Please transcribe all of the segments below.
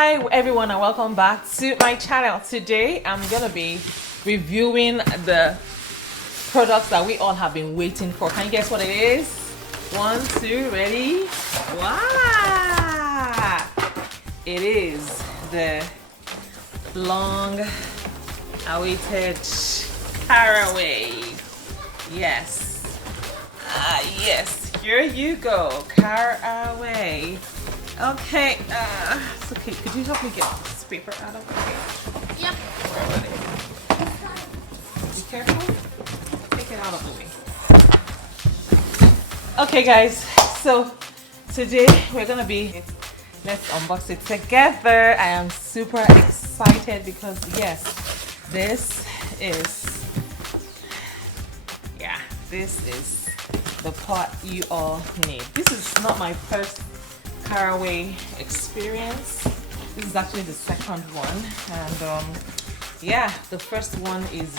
Hi everyone and welcome back to my channel. Today I'm gonna be reviewing the products that we all have been waiting for. Can you guess what it is? 1, 2, ready? Wow! It is the long awaited Caraway. Yes. Yes, here you go, Caraway. Okay, it's okay. Could you help me get this paper out of the way? Yep. Where are they? Be careful. Take it out of the way. Okay, guys. So today we're gonna be. Let's unbox it together. I am super excited because yes, this is the pot you all need. This is not my first Caraway experience. This is actually the second one, and yeah, the first one has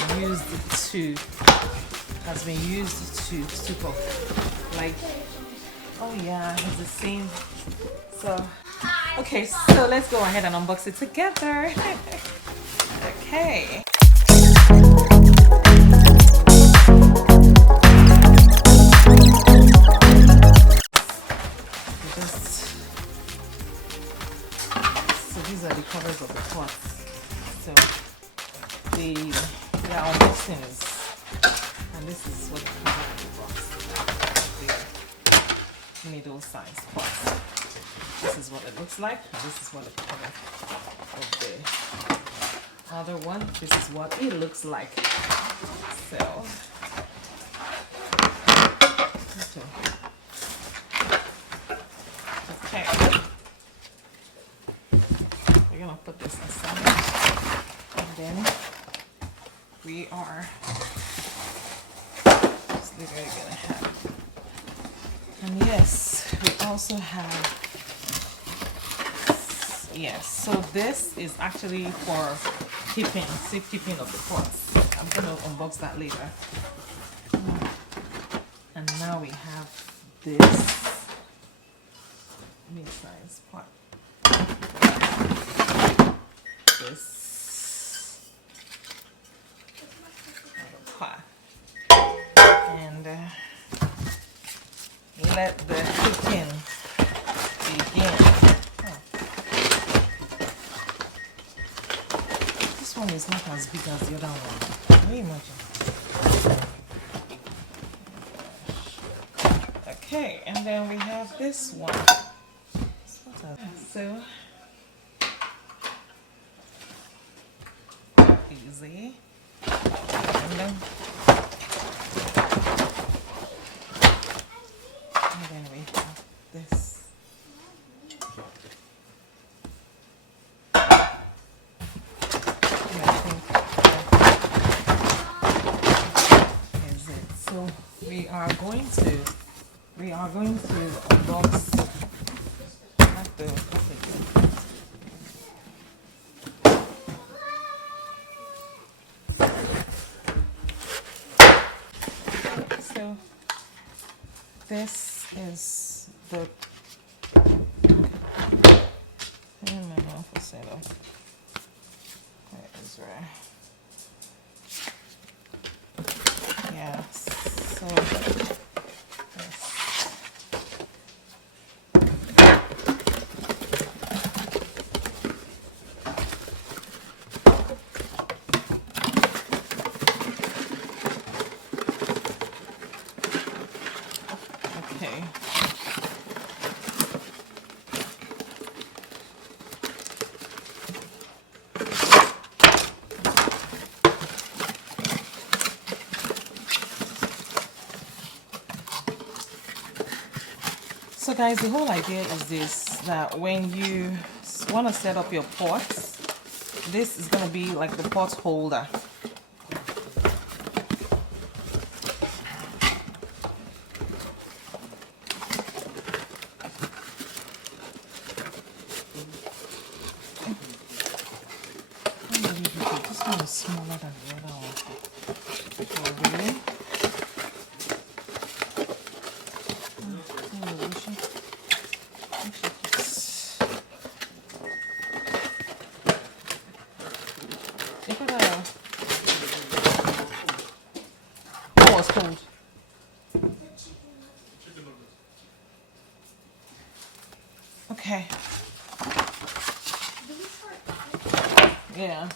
been used to soup. Like, oh yeah, it's the same. So okay, so let's go ahead and unbox it together. Okay. These are the covers of the pots. So the unboxing is, and this is what the cover of the box. The middle size pots. This is what it looks like. And this is what the cover of the other one. This is what it looks like. So okay. We're gonna put this aside, and then we are just literally gonna have. And yes, we also have. Yes, so this is actually for safekeeping of the pots. I'm gonna unbox that later. And now we have this mid-size pot. This other pot, and let the cooking begin. Oh. This one is not as big as the other one. Can you imagine? Okay, and then we have this one. So easy. And then we have this. And I think that is it. So we are going to unbox. So this is the setup. That is right. Yeah. So okay. So guys, the whole idea is this, that when you want to set up your pots, this is going to be like the pot holder. This one is smaller than the other one. Oh, really? Yeah.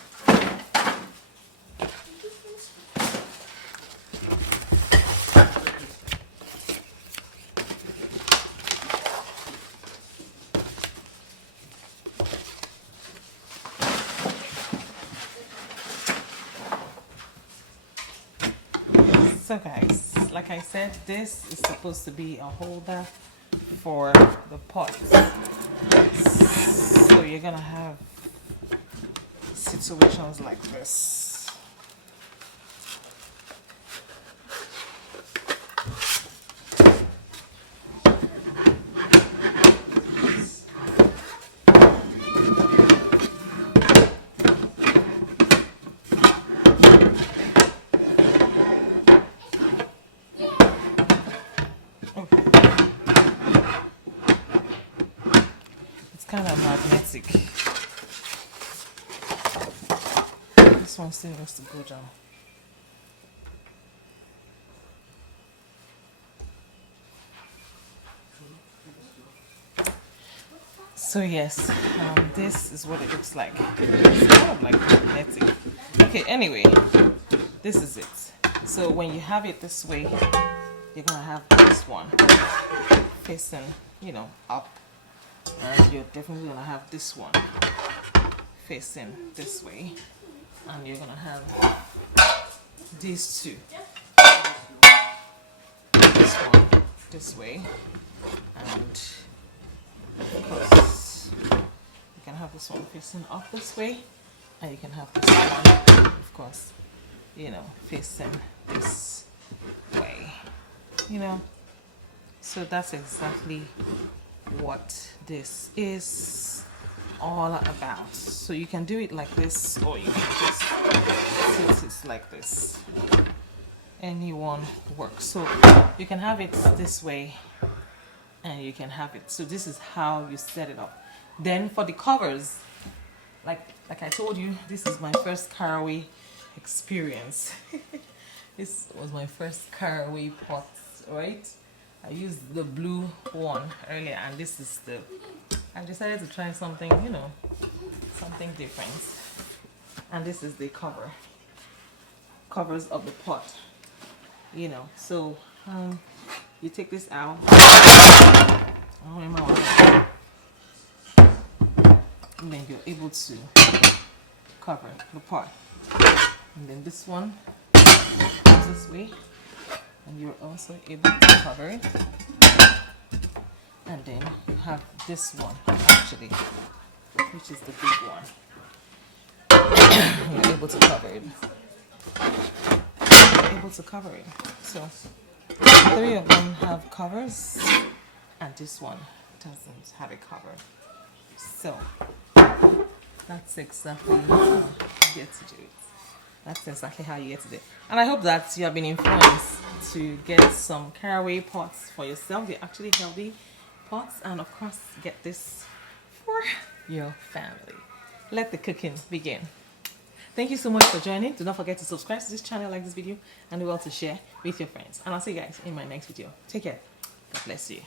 So guys, like I said, this is supposed to be a holder for the pots. So you're gonna have situations like this. It's kind of magnetic. This one still needs to go down. So yes, this is what it looks like. It's kind of like magnetic. Okay, anyway, this is it. So when you have it this way, you're gonna have this one facing, you know, up, and you're definitely gonna have this one facing this way, and you're gonna have these two. This one this way, and of course you can have this one facing up this way, and you can have this one, of course, you know, facing this way, you know. So that's exactly what this is all about. So you can do it like this, or you can just tilt it like this. Anyone works. So you can have it this way, and you can have it. So this is how you set it up. Then for the covers, like I told you, this is my first Caraway experience. This was my first Caraway pot, right? I used the blue one earlier, and this is the, I decided to try something, you know, something different. And this is the covers of the pot, you know. So you take this out, and then you're able to cover the pot. And then this one goes this way, and you're also able to cover it. And then you have this one actually, which is the big one. You're able to cover it. You're able to cover it. So 3 of them have covers, and this one doesn't have a cover. So that's exactly how you get to do it. That's exactly how you get to do it. And I hope that you have been influenced to get some Caraway pots for yourself. They're actually healthy pots, and of course get this for your family. Let the cooking begin. Thank you so much for joining. Do not forget to subscribe to this channel, like this video, and do well to share with your friends. And I'll see you guys in my next video. Take care. God bless you.